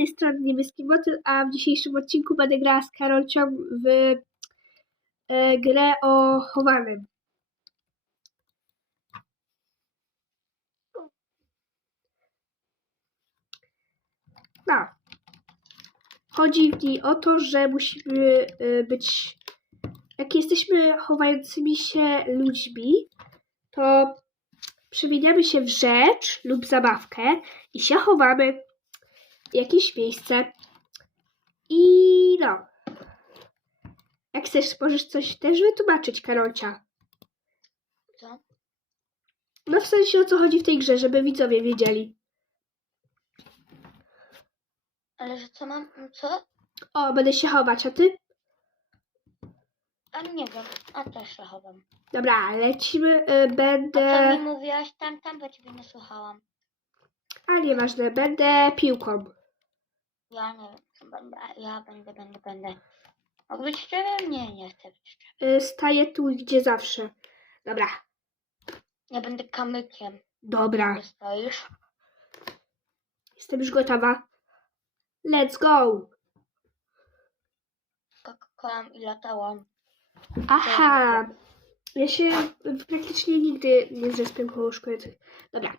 tej strony Niebieski Motyl, a w dzisiejszym odcinku będę grała z Karolcią w e, grę o chowanym. No. Chodzi w niej o to, że musimy e, być. Jak jesteśmy chowającymi się ludźmi, to przemieniamy się w rzecz lub zabawkę i się chowamy jakieś miejsce. I no. Jak chcesz, możesz coś też wytłumaczyć, Karolcia. Co? No w sensie o co chodzi w tej grze, żeby widzowie wiedzieli. Ale że co mam, co? O, będę się chować, a ty? A nie wiem, a też się chowam. Dobra, lecimy. y, A co Będę. mi mówiłaś tam, tam, bo ciebie nie słuchałam. A nieważne, będę piłką. Ja nie wiem, będę, ja będę, będę, będę. Mogę być szczerym? Nie, nie chcę być szczerym. Y, Staję tu, gdzie zawsze. Dobra, Ja będę kamykiem. dobra. Ty stoisz. Jestem już gotowa. Let's go! Skakałam i latałam. Aha! Ja się praktycznie nigdy nie zespię koło szkoły. Dobra.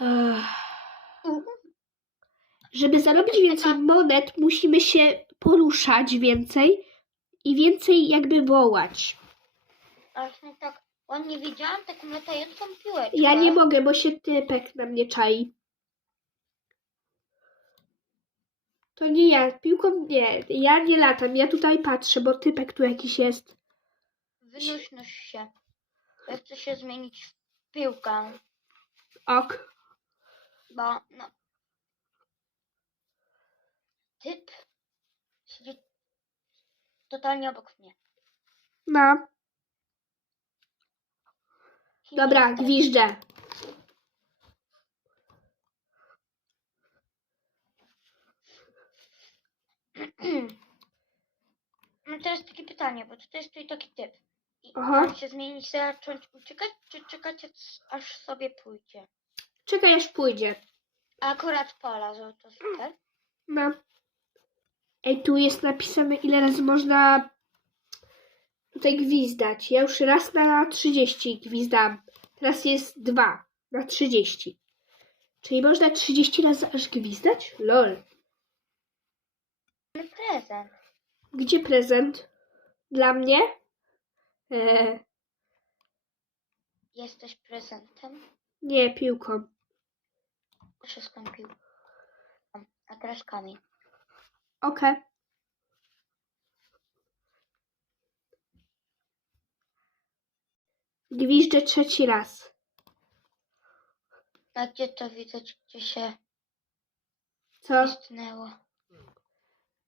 Ech. Żeby zarobić więcej monet, musimy się poruszać więcej i więcej jakby wołać. Właśnie tak ładnie widziałam taką latającą piłeczkę. Ja nie mogę, bo się typek na mnie czai. To nie ja, piłką nie, ja nie latam, ja tutaj patrzę, bo typek tu jakiś jest. Wynoś noś się. Ja chcę się zmienić w piłkę, Ok. bo no. Typ siedzi totalnie obok mnie. No, Kim dobra, jesteś? gwiżdżę. No teraz takie pytanie, bo tutaj stoi taki typ. I Aha. mam się zmienić, zacząć uciekać, czy czekać aż sobie pójdzie? Czekaj aż pójdzie. A akurat pola, że to super. No. Ej, tu jest napisane ile razy można tutaj gwizdać. Ja już raz na 30 gwizdam. Teraz jest dwa na 30. Czyli można 30 razy aż gwizdać? Lol. Prezent. Gdzie prezent? Dla mnie? Eee, Jesteś prezentem? nie, piłką. Proszę skąpił. A teraz kamień. Okej. Gwiżdżę trzeci raz. A gdzie to widać, gdzie się Co? istniało?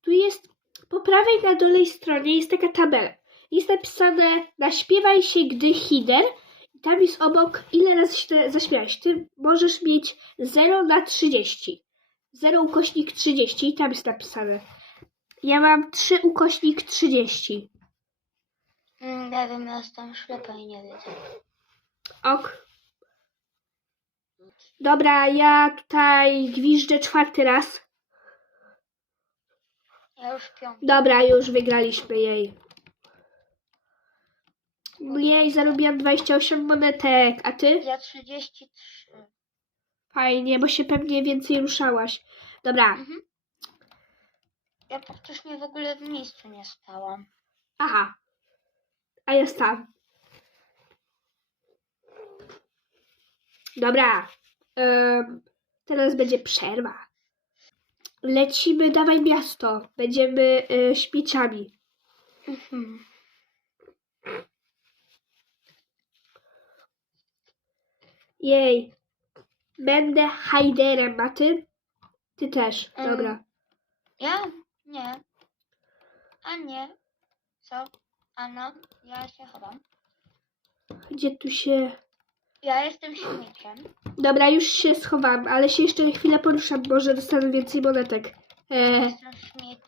Tu jest po prawej na dolnej stronie jest taka tabela. Jest napisane naśpiewaj się, gdy hider. I tam jest obok, ile razy się zaśmiałeś. Ty możesz mieć 0 na 30. 0 ukośnik 30 i tam jest napisane. Ja mam 3 ukośnik 30. Mm, nie wiem, ja jestem ślepa i nie widzę. Ok. Dobra, ja tutaj gwiżdżę czwarty raz. Ja już piąty. Dobra, już wygraliśmy jej. Jej, zarobiłam 28 monetek, a ty? Ja 33. Fajnie, bo się pewnie więcej ruszałaś. Dobra, Mhm. Ja praktycznie w ogóle w miejscu nie stałam. aha. A ja stałam. Dobra, em, teraz będzie przerwa. Lecimy, dawaj miasto. Będziemy y, śmieciami. Mhm. Jej. Będę hajderem, a ty? Ty też, Em. dobra. Ja? Nie. A nie. Co? Ano, ja się chowam. Gdzie tu się... Ja jestem śmieciem. Dobra, już się schowam, ale się jeszcze chwilę poruszam, może dostanę więcej monetek. E, Jestem śmieć.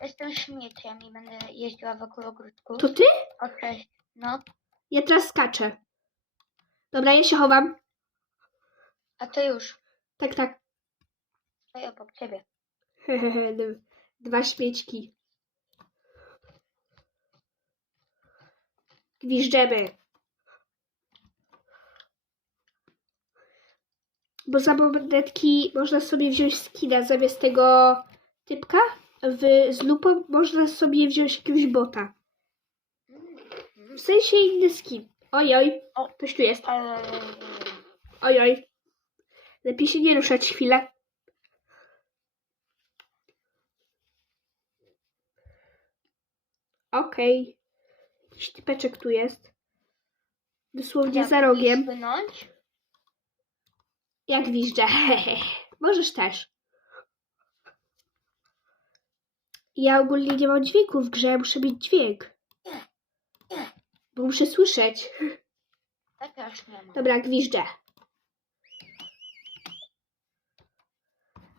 Jestem śmieciem i będę jeździła wokół ogródku. to ty? O cześć. No, Ja teraz skaczę. Dobra, ja się chowam. A to już. Tak, tak. Stoję obok ciebie. Hehehe, d- dwa śmieczki. Gwiżdżemy. Bo za monetki można sobie wziąć skina zamiast tego typka. W, z lupą można sobie wziąć jakiegoś bota. W sensie inny skin. Ojoj, O. ktoś tu jest. Ojoj. Lepiej się nie ruszać chwilę. Okej. Jakiś typeczek tu jest. Dosłownie Jak za rogiem. Jak gwiżdżę. Możesz też. Ja ogólnie nie mam dźwięku w grze, muszę mieć dźwięk. Bo muszę słyszeć. Tak też nie ma. Dobra, gwiżdżę.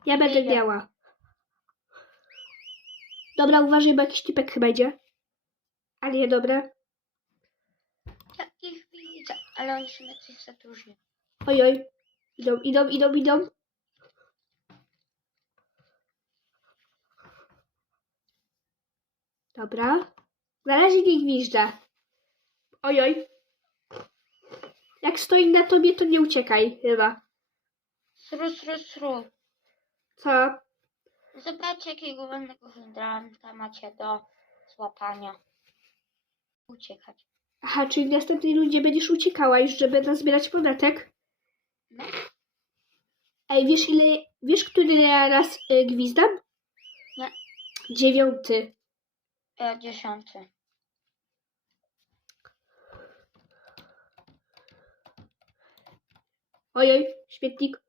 Ja będę Idę. miała. Dobra, uważaj, bo jakiś typek chyba idzie. A nie, dobra. Ja ich widzę, ale oni są jacyś za duży. Ojoj. Idą, idą, idą, idą. Dobra. Na razie nie gwiżdżę. Ojoj. Jak stoi na tobie, to nie uciekaj chyba. Sru, sru, sru. Co? Zobaczcie, jakiego ładnego hydrant macie do złapania. Uciekać. Aha, czyli w następnej rundzie będziesz uciekała już, żeby nazbierać monetek? No. Ej, wiesz ile, wiesz, który ja raz y, gwizdam? Nie. Dziewiąty. Ja dziesiąty. Ojoj, śmietnik.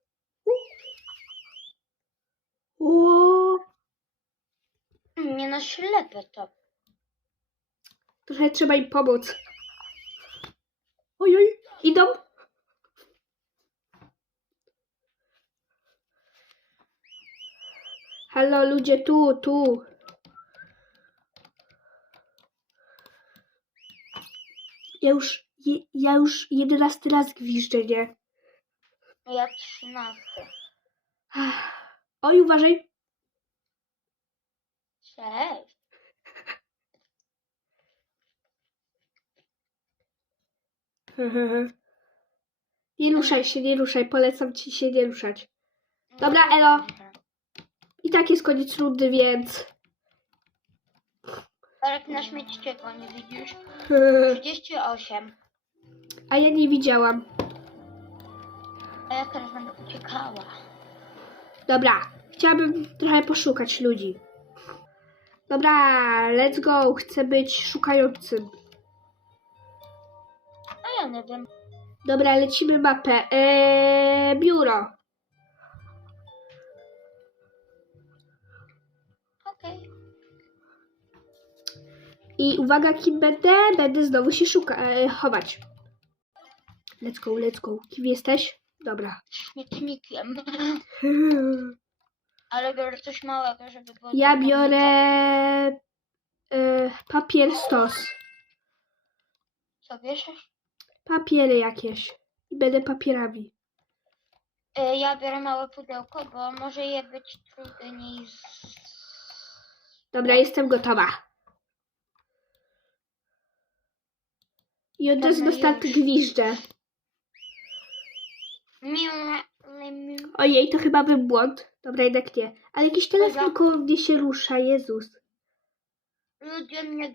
O, Nie na ślepy to. trochę trzeba im pomóc. Ojoj, idą. Halo, ludzie, tu, tu. Ja już, je, ja już jedenasty raz gwiżdżę, nie? Ja trzynasty. Oj, uważaj. Cześć. Nie ruszaj się, nie ruszaj. Polecam ci się nie ruszać. Dobra, elo. I tak jest koniec rundy, więc... Darek na śmieci go nie widzisz? 38. A ja nie widziałam. A ja teraz będę uciekała. Dobra, chciałabym trochę poszukać ludzi. Dobra, let's go. Chcę być szukającym. A ja nie wiem. Dobra, lecimy mapę. Eee, biuro. Okej. I uwaga, kim będę? Będę znowu się szuka e, chować. Let's go, let's go. Kim jesteś? Dobra. Śmietnikiem. Ale biorę coś małego, żeby było... Ja tylko biorę e, papier stos. Co bierzesz? Papiery jakieś. I będę papierami. E, Ja biorę małe pudełko, bo może je być trudniej z... Dobra, jestem gotowa. I od razu Dobra, start już. gwiżdżę. Ojej, to chyba był błąd. Dobra, jednak nie. Ale jakiś telefon koło mnie się rusza, Jezus. Ludzie mnie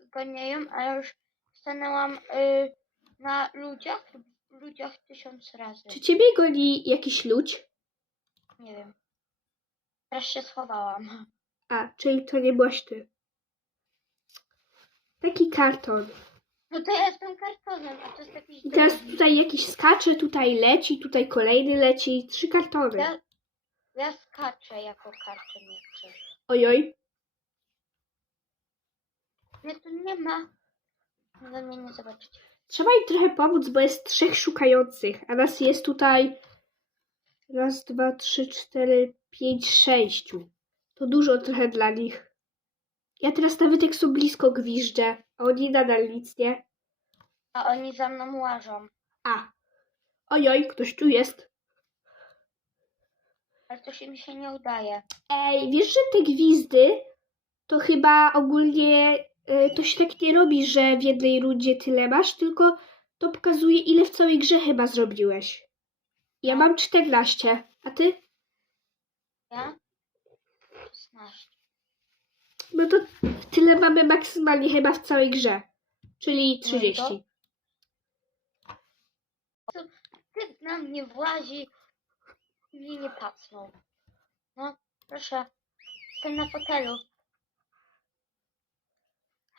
ganiają, a już stanęłam y, na ludziach, ludziach tysiąc razy. Czy ciebie goni jakiś ludź? Nie wiem. Teraz się schowałam. A, czyli to nie byłaś ty. Taki karton. No to ja jestem kartonem, a to jest jakiś I teraz drugi. tutaj jakiś skacze, tutaj leci, tutaj kolejny leci. Trzy kartony. Ja, ja skaczę jako karton chcę. Ojoj. Mnie tu nie ma. Wy mnie nie zobaczycie. Trzeba im trochę pomóc, bo jest trzech szukających, a nas jest tutaj raz, dwa, trzy, cztery, pięć, sześciu. To dużo trochę dla nich. Ja teraz nawet jak są blisko gwiżdżę, a oni nadal nic nie. A oni za mną łażą. A. Ojoj, ktoś tu jest. Ale to się mi się nie udaje. Ej, wiesz, że te gwizdy to chyba ogólnie e, to się tak nie robi, że w jednej rundzie tyle masz, tylko to pokazuje, ile w całej grze chyba zrobiłeś. Ja mam 14, a ty? Ja? 16. No to tyle mamy maksymalnie chyba w całej grze, czyli No i to? 30. Ty na mnie włazi i mnie nie pacnął. No, proszę. Jestem na fotelu.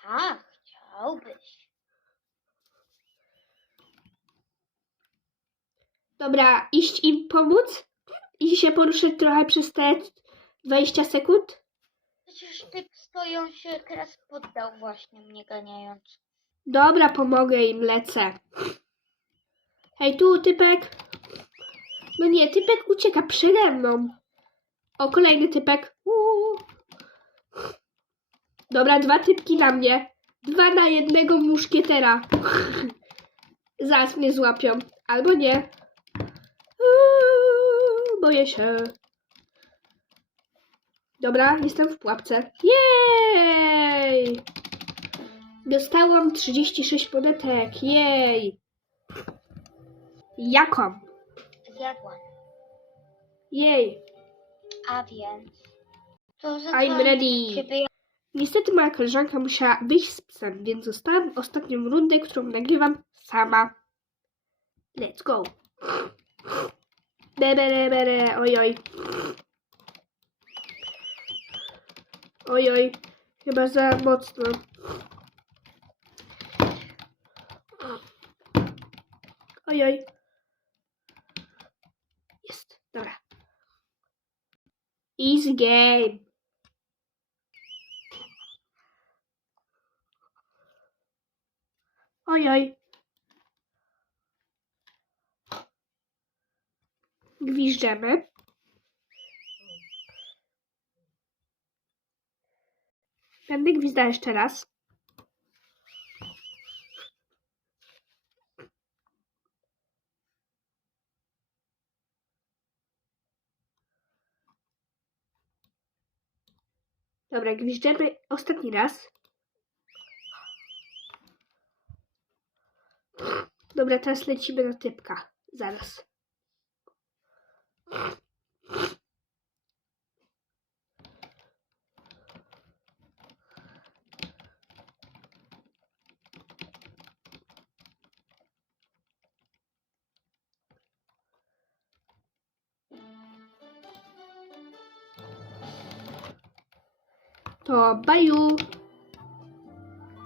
A, chciałbyś. Dobra, iść im pomóc? I się poruszyć trochę przez te 20 sekund? Przecież typ stoją się teraz poddał właśnie mnie ganiając. Dobra, pomogę im, lecę. Hej, tu typek. No nie, typek ucieka przede mną. O, kolejny typek. Uuu. Dobra, dwa typki na mnie. Dwa na jednego muszkietera. Zaraz mnie złapią. Albo nie. Uuu, boję się. Dobra, jestem w pułapce. Jej! Dostałam 36 monetek. Jej! Jaką? Zjadłam. Jej! A więc... To za I'm ready. Ciebie Niestety moja koleżanka musiała wyjść z psem, więc zostałam ostatnią rundę, którą nagrywam sama. Let's go. Bere, bere, ojoj. Ojoj, chyba za mocno. Ojoj. Jest, dobra. Easy game. Ojoj. Gwiżdżemy. Będę gwizda jeszcze raz. Dobra, gwiżdżemy ostatni raz. Dobra, teraz lecimy na typka. Zaraz. To baju.